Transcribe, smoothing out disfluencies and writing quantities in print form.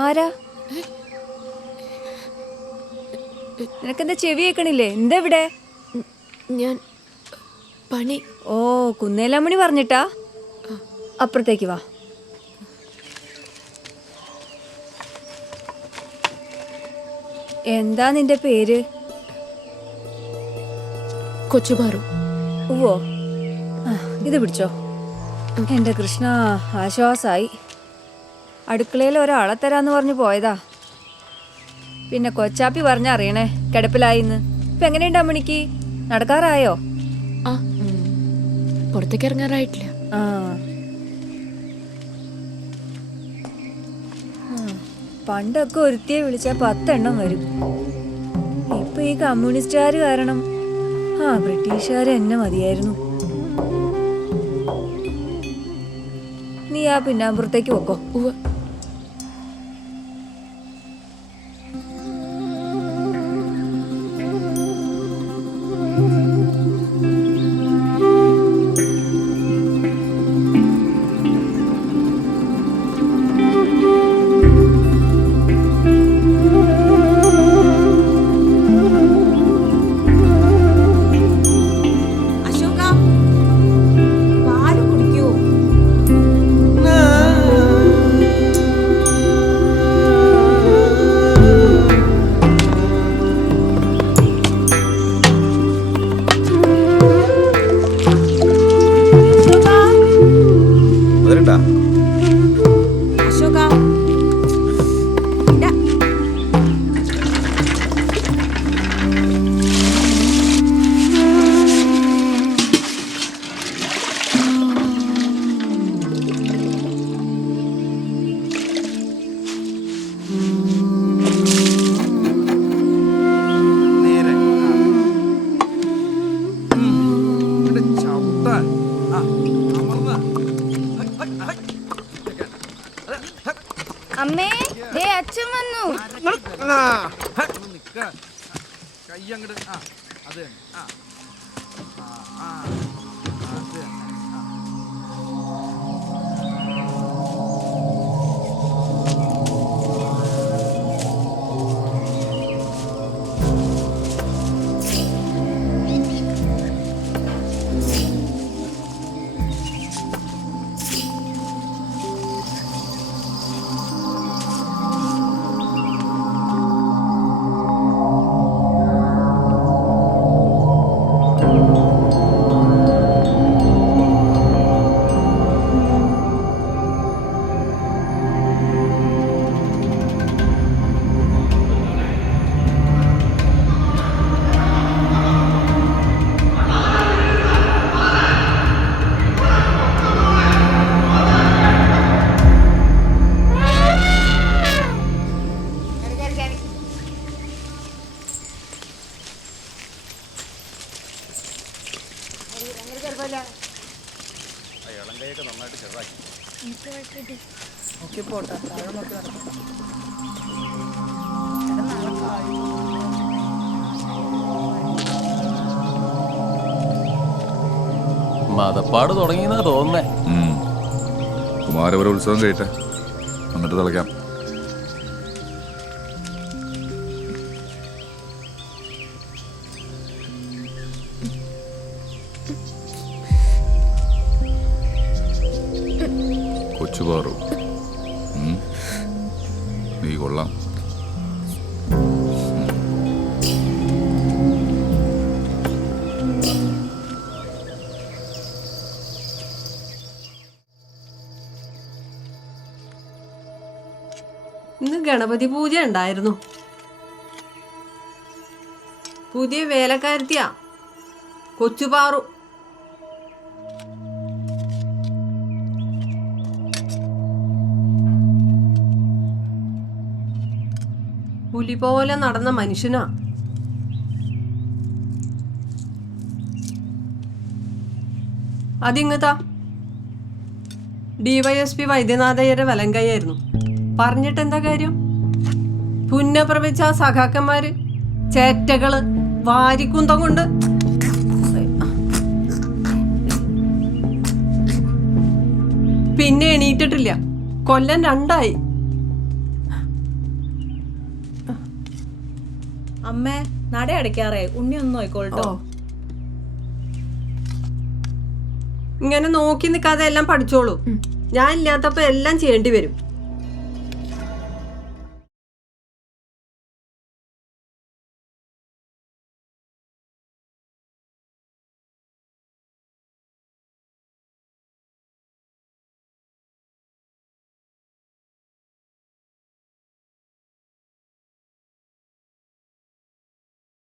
ആരാ? നിനക്കെന്താ ചെവി കേൾക്കണില്ലേ? എന്താ ഇവിടെ? ഞാൻ പണി. ഓ, കുന്നേലമ്മണി പറഞ്ഞിട്ടാ? അപ്പുറത്തേക്ക് വാ. എന്താ നിന്റെ പേര്? കൊച്ചുപാറു. ഓ, ഇത് പിടിച്ചോ. എന്റെ കൃഷ്ണ, ആശ്വാസായി. അടുക്കളയിൽ ഒരാളെ തരാന്ന് പറഞ്ഞു പോയതാ. പിന്നെ കൊച്ചാപ്പി പറഞ്ഞറിയണേ കിടപ്പിലായിന്ന്. ഇപ്പൊ എങ്ങനെയുണ്ട് അമ്മണിക്ക്? നടക്കാറായോ? ആ, പുറത്തേക്ക് ഇറങ്ങാറായിട്ടില്ല. പണ്ടൊക്കെ ഒരുത്തിയെ വിളിച്ചാൽ 10 എണ്ണം വരും. ഇപ്പൊ ഈ കമ്മ്യൂണിസ്റ്റുകാർ കാരണം ബ്രിട്ടീഷുകാർ എന്നെ മതിയായിരുന്നു. നീ ആ പിന്നാമ്പുറത്തേക്ക് വെക്കോ. അങ്ങോട്ട് ആ അത് തന്നെ ആ ആ ആ അത് തന്നെ ആ നോക്കി പോട്ടെ താഴെ നോക്കി നടക്കാം. മതപ്പാട് തുടങ്ങിയെന്നാ തോന്നുന്നേ. കുമാരപുര ഉത്സവം കഴിയട്ടെ, എന്നിട്ട് തിളയ്ക്കാം. കൊച്ചുപാറു, നീ കൊള്ളാം. ഇന്ന് ഗണപതി പൂജ ഉണ്ടായിരുന്നു. പുതിയ വേലക്കാരത്തിയാ കൊച്ചുപാറു. പുലി പോലെ നടന്ന മനുഷ്യനാ. അതിങ്ങത്താ DYSP വൈദ്യനാഥയ്യരെ വലങ്കയായിരുന്നു. പറഞ്ഞിട്ട് എന്താ കാര്യം? പുന്നപ്രവിച്ച ആ സഖാക്കന്മാര് ചേറ്റകള് വാരിക്കുന്തം കൊണ്ട് പിന്നെ എണീറ്റിട്ടില്ല. കൊല്ലം 2 അമ്മേ നട അടയ്ക്കാറേ, ഉണ്ണി ഒന്ന് നോയിക്കോളട്ടോ. ഇങ്ങനെ നോക്കി നിൽക്കാതെ എല്ലാം പഠിച്ചോളൂ. ഞാൻ ഇല്ലാത്തപ്പോ എല്ലാം ചെയ്യേണ്ടി വരും.